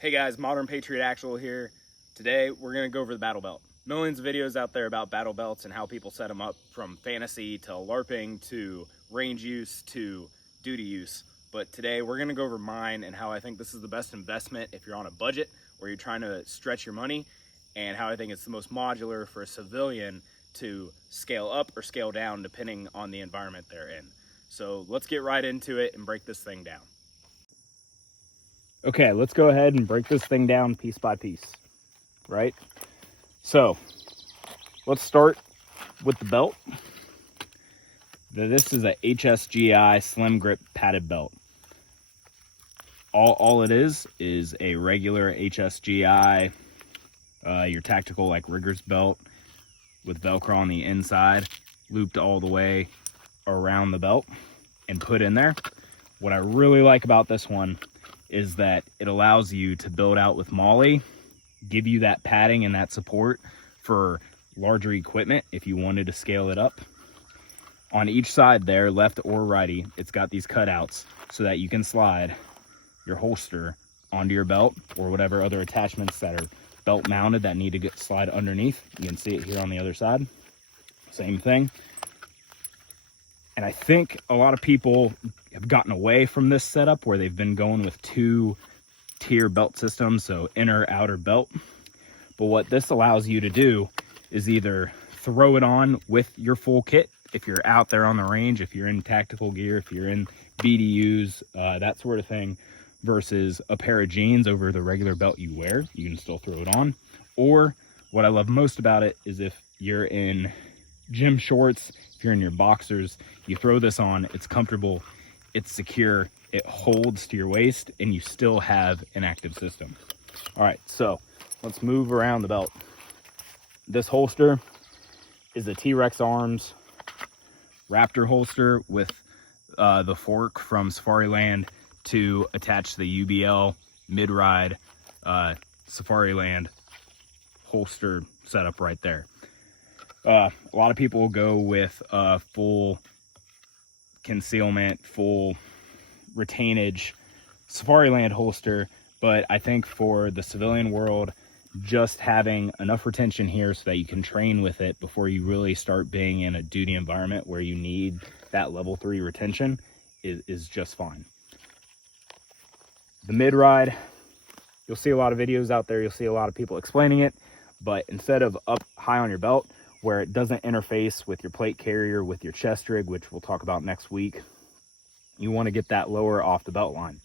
Hey guys, ModernPatriotActual here. Today we're going to go over the battle belt. Millions of videos out there about battle belts and how people set them up, from fantasy to LARPing to range use to duty use. But today we're going to go over mine and how I think this is the best investment if you're on a budget or you're trying to stretch your money, and how I think it's the most modular for a civilian to scale up or scale down depending on the environment they're in. So let's get right into it and break this thing down. Okay, let's go ahead and break this thing down piece by piece, right? So let's start with the belt. This is a HSGI slim grip padded belt. All it is a regular HSGI, your tactical like rigger's belt with Velcro on the inside, looped all the way around the belt and put in there. What I really like about this one is that it allows you to build out with MOLLE, give you that padding and that support for larger equipment if you wanted to scale it up. On each side there, left or righty, it's got these cutouts so that you can slide your holster onto your belt or whatever other attachments that are belt mounted that need to slide underneath. You can see it here on the other side. Same thing. And I think a lot of people have gotten away from this setup where they've been going with two-tier belt systems, so inner, outer belt. But what this allows you to do is either throw it on with your full kit if you're out there on the range, if you're in tactical gear, if you're in BDUs, that sort of thing, versus a pair of jeans over the regular belt you wear. You can still throw it on. Or what I love most about it is if you're in gym shorts, if you're in your boxers, you throw this on, it's comfortable, it's secure, it holds to your waist, and you still have an active system. All right, so let's move around the belt. This holster is a T.Rex Arms Raptor holster with the fork from Safariland to attach the UBL mid-ride Safariland holster setup right there. A lot of people will go with full concealment, full retainage Safariland holster, but I think for the civilian world, just having enough retention here so that you can train with it before you really start being in a duty environment where you need that level 3 retention is just fine. The mid-ride, you'll see a lot of videos out there, you'll see a lot of people explaining it, but instead of up high on your belt, where it doesn't interface with your plate carrier, with your chest rig, which we'll talk about next week, you want to get that lower off the belt line.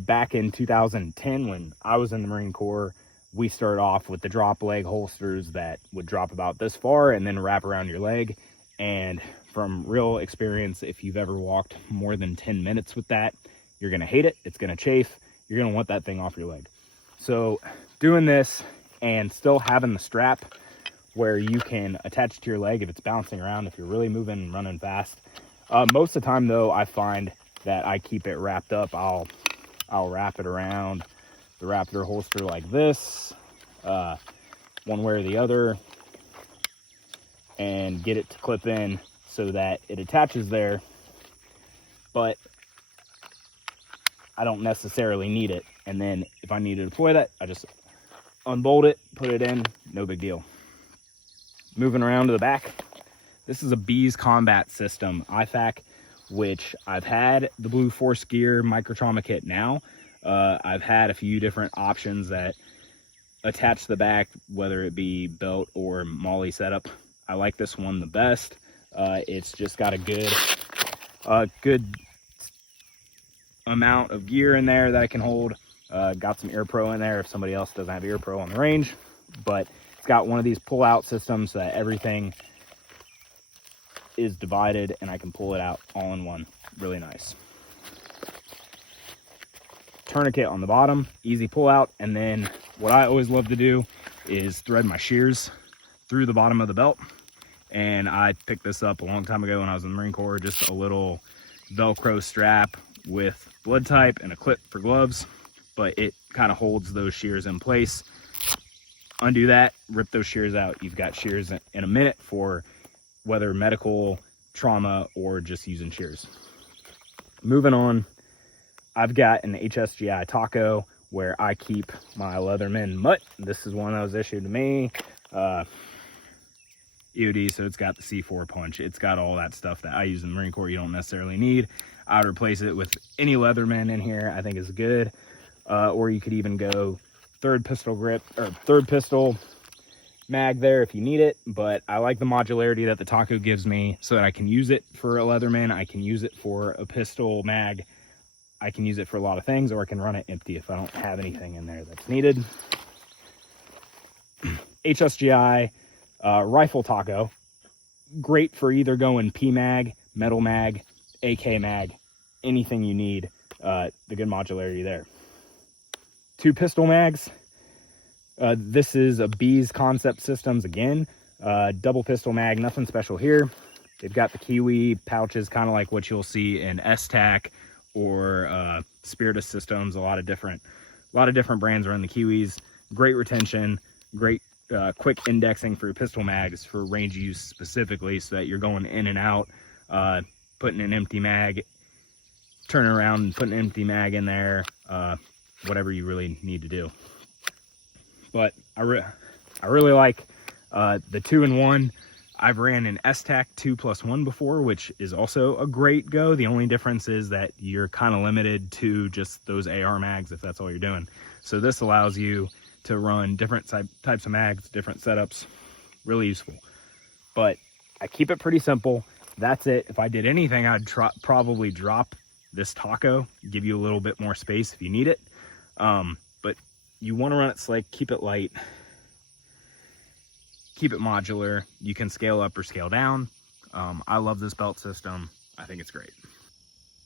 Back in 2010, when I was in the Marine Corps, we started off with the drop leg holsters that would drop about this far and then wrap around your leg. And from real experience, if you've ever walked more than 10 minutes with that, you're going to hate it. It's going to chafe. You're going to want that thing off your leg. So doing this and still having the strap where you can attach it to your leg if it's bouncing around, if you're really moving and running fast. Most of the time though, I find that I keep it wrapped up. I'll wrap it around the Raptor holster like this, one way or the other, and get it to clip in so that it attaches there, but I don't necessarily need it. And then if I need to deploy that, I just unbolt it, put it in, no big deal. Moving around to the back, this is a Beeze combat system, IFAK, which I've had the Blue Force Gear micro trauma kit now. I've had a few different options that attach the back, whether it be belt or MOLLE setup. I like this one the best. It's just got a good amount of gear in there that I can hold. Got some Ear Pro in there if somebody else doesn't have Ear Pro on the range, but it's got one of these pull-out systems so that everything is divided and I can pull it out all in one. Really nice. Tourniquet on the bottom, easy pull-out, and then what I always love to do is thread my shears through the bottom of the belt. And I picked this up a long time ago when I was in the Marine Corps, just a little Velcro strap with blood type and a clip for gloves, but it kind of holds those shears in place. Undo that, rip those shears out. You've got shears in a minute for whether medical, trauma, or just using shears. Moving on, I've got an HSGI TACO where I keep my Learherman MUT. This is one that was issued to me. EOD, so it's got the C4 punch. It's got all that stuff that I use in the Marine Corps you don't necessarily need. I would replace it with any Learherman in here. I think is good. Or you could even go third pistol grip or third pistol mag there if you need it. But I like the modularity that the Taco gives me so that I can use it for a Learherman. I can use it for a pistol mag. I can use it for a lot of things, or I can run it empty if I don't have anything in there that's needed. HSGI rifle Taco, great for either going P-mag, metal mag, AK mag, anything you need. The good modularity there. 2 pistol mags. This is a Beeze Concept Systems again. Double pistol mag, nothing special here. They've got the Kiwi pouches, kind of like what you'll see in STAC or Spiritus Systems. A lot of different brands are in the Kiwis. Great retention, great quick indexing for your pistol mags for range use specifically, so that you're going in and out, putting an empty mag, turning around and putting an empty mag in there, whatever you really need to do. But I really like the 2-in-1. I've ran an STAC 2+1 before, which is also a great go. The only difference is that you're kind of limited to just those AR mags if that's all you're doing. So this allows you to run different types of mags, different setups. Really useful. But I keep it pretty simple. That's it. If I did anything, I'd probably drop this Taco, give you a little bit more space if you need it. But you want to run it slick, keep it light, keep it modular. You can scale up or scale down. I love this belt system. I think it's great.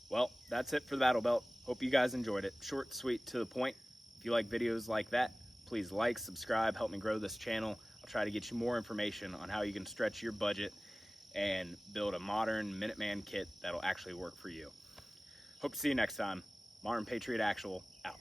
Well, that's it for the battle belt. Hope you guys enjoyed it. Short, sweet, to the point. If you like videos like that, please like, subscribe, help me grow this channel. I'll try to get you more information on how you can stretch your budget and build a modern Minuteman kit that'll actually work for you. Hope to see you next time. ModernPatriotActual out.